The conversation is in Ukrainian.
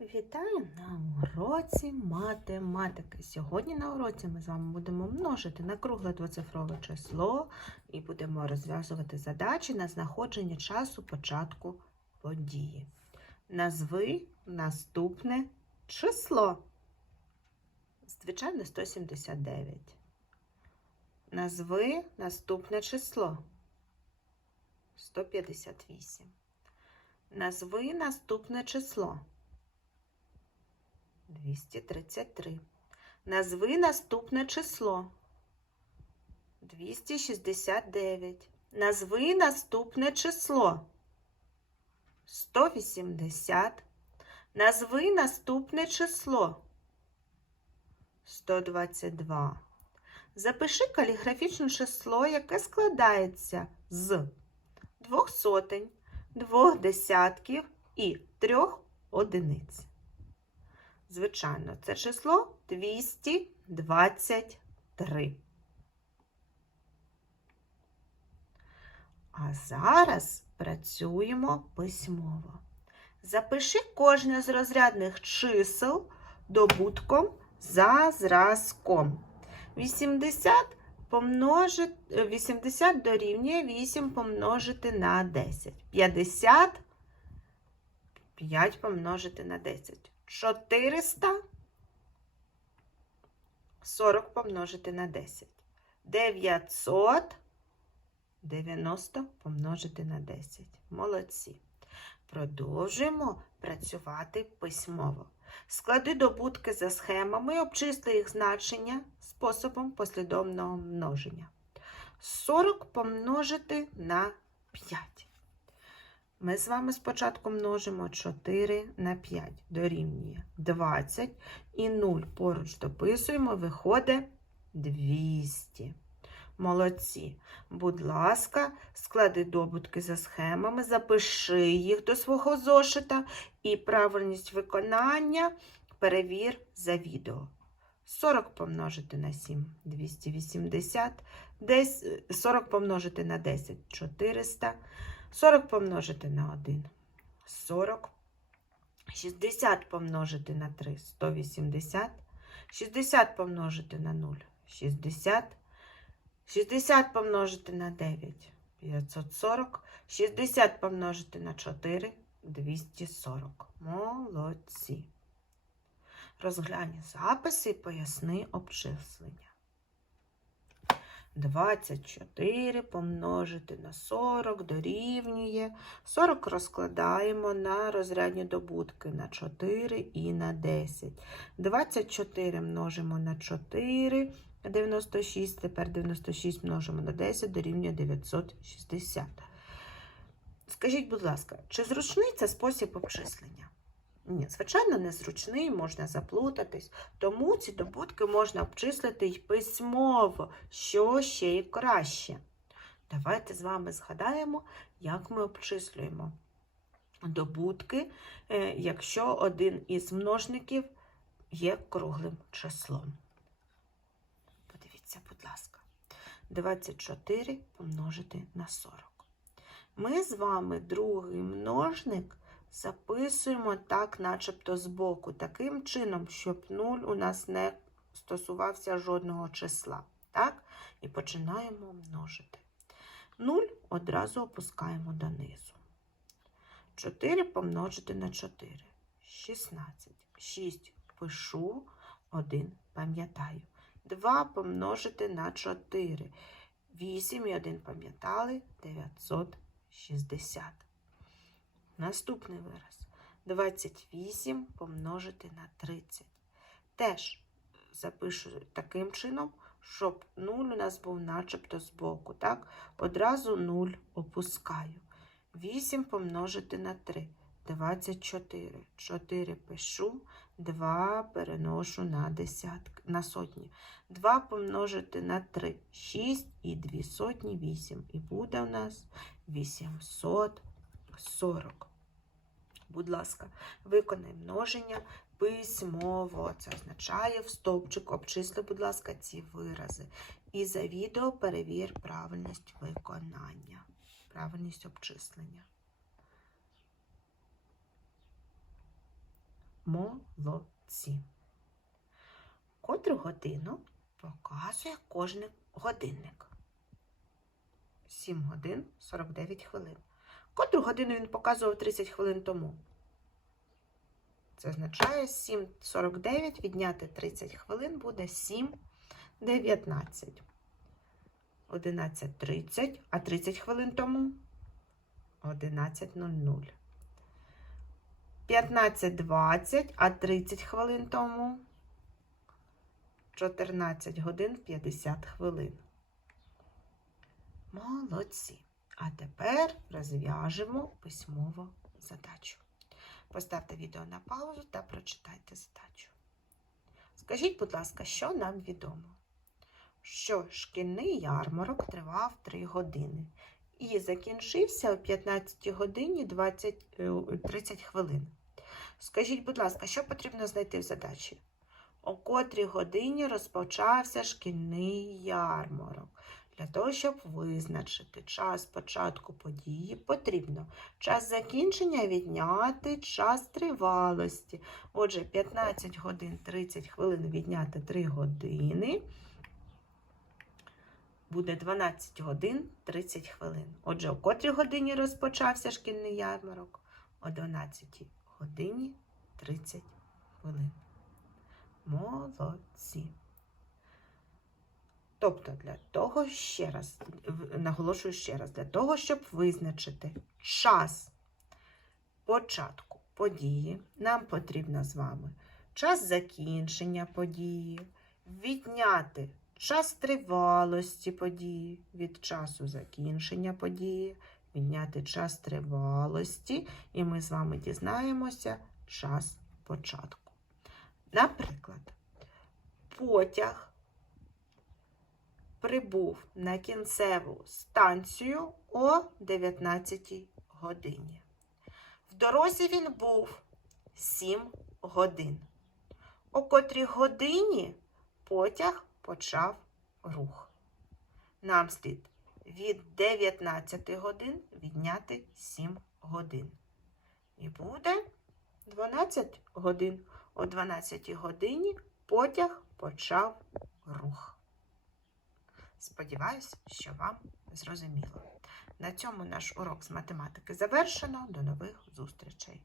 Вітаю на уроці математики. Сьогодні на уроці ми з вами будемо множити на кругле двоцифрове число і будемо розв'язувати задачі на знаходження часу початку події. Назви наступне число. Звичайно, 179. Назви наступне число. 158. Назви наступне число. 233. Назви наступне число. 269. Назви наступне число. 180. Назви наступне число. 122. Запиши каліграфічне число, яке складається з двох сотень, двох десятків і трьох одиниць. Звичайно, це число 223. А зараз працюємо письмово. Запиши кожне з розрядних чисел добутком за зразком. 80 помножити, 80 дорівнює 8 помножити на 10. 50 5 помножити на 10. 400 40 помножити на 10. 900 90 помножити на 10. Молодці. Продовжуємо працювати письмово. Склади добутки за схемами, обчисли їх значення способом послідовного множення. 40 помножити на 5. Ми з вами спочатку множимо 4 на 5, дорівнює 20 і 0 поруч дописуємо, виходить 200. Молодці. Будь ласка, склади добутки за схемами, запиши їх до свого зошита і правильність виконання перевір за відео. 40 помножити на 7 280, десь 40 помножити на 10 400. 40 помножити на 1 40. 60 помножити на 3 180. 60 помножити на 0 60. 60 помножити на 9 540. 60 помножити на 4 240. Молодці. Розглянь записи і поясни обчислення. 24 помножити на 40 дорівнює. 40 розкладаємо на розрядні добутки на 4 і на 10. 24 множимо на 4, 96, тепер 96 множимо на 10 дорівнює 960. Скажіть, будь ласка, чи зручний це спосіб обчислення? Ні, звичайно, незручний, можна заплутатись. Тому ці добутки можна обчислити й письмово, що ще й краще. Давайте з вами згадаємо, як ми обчислюємо добутки, е, якщо один із множників є круглим числом. Подивіться, будь ласка, 24 помножити на 40. Ми з вами другий множник записуємо так, начебто збоку, таким чином, щоб 0 у нас не стосувався жодного числа. Так? І починаємо множити. 0 одразу опускаємо донизу. 4 помножити на 4. 16. 6 пишу, 1 пам'ятаю. 2 помножити на 4. 8 і 1 пам'ятали 960. Наступний вираз. 28 помножити на 30. Теж запишу таким чином, щоб 0 у нас був начебто збоку. Так? Одразу 0 опускаю. 8 помножити на 3. 24. 4 пишу, 2 переношу на десятки, на сотні. 2 помножити на 3. 6 і 2 сотні 8. І буде у нас 840. Будь ласка, виконай множення письмово. Це означає в стовпчик обчисли, будь ласка, ці вирази. І за відео перевір правильність виконання, правильність обчислення. Молодці. Котру годину показує кожний годинник. 7 годин 49 хвилин. Котру годину він показував 30 хвилин тому? Це означає 7.49 відняти 30 хвилин буде 7.19. 11.30, а 30 хвилин тому 11.00. 15.20, а 30 хвилин тому 14 годин 50 хвилин. Молодці. А тепер розв'яжемо письмову задачу. Поставте відео на паузу та прочитайте задачу. Скажіть, будь ласка, що нам відомо? Що шкільний ярмарок тривав 3 години і закінчився о 15 годині 20, е, 30 хвилин. Скажіть, будь ласка, що потрібно знайти в задачі? О котрій годині розпочався шкільний ярмарок. Для того, щоб визначити час початку події, потрібно час закінчення відняти час тривалості. Отже, 15 годин 30 хвилин відняти 3 години. Буде 12 годин 30 хвилин. Отже, о котрій годині розпочався шкільний ярмарок? О 12 годині 30 хвилин. Молодці. Тобто, для того, ще раз, наголошую ще раз, для того, щоб визначити час початку події, нам потрібно з вами час закінчення події, відняти час тривалості події від часу закінчення події, відняти час тривалості, і ми з вами дізнаємося час початку. Наприклад, потяг прибув на кінцеву станцію о 19 годині. В дорозі він був 7 годин. О котрій годині потяг почав рух. Нам слід від 19 годин відняти 7 годин. І буде 12 годин. О 12 годині потяг почав рух. Сподіваюсь, що вам зрозуміло. На цьому наш урок з математики завершено. До нових зустрічей!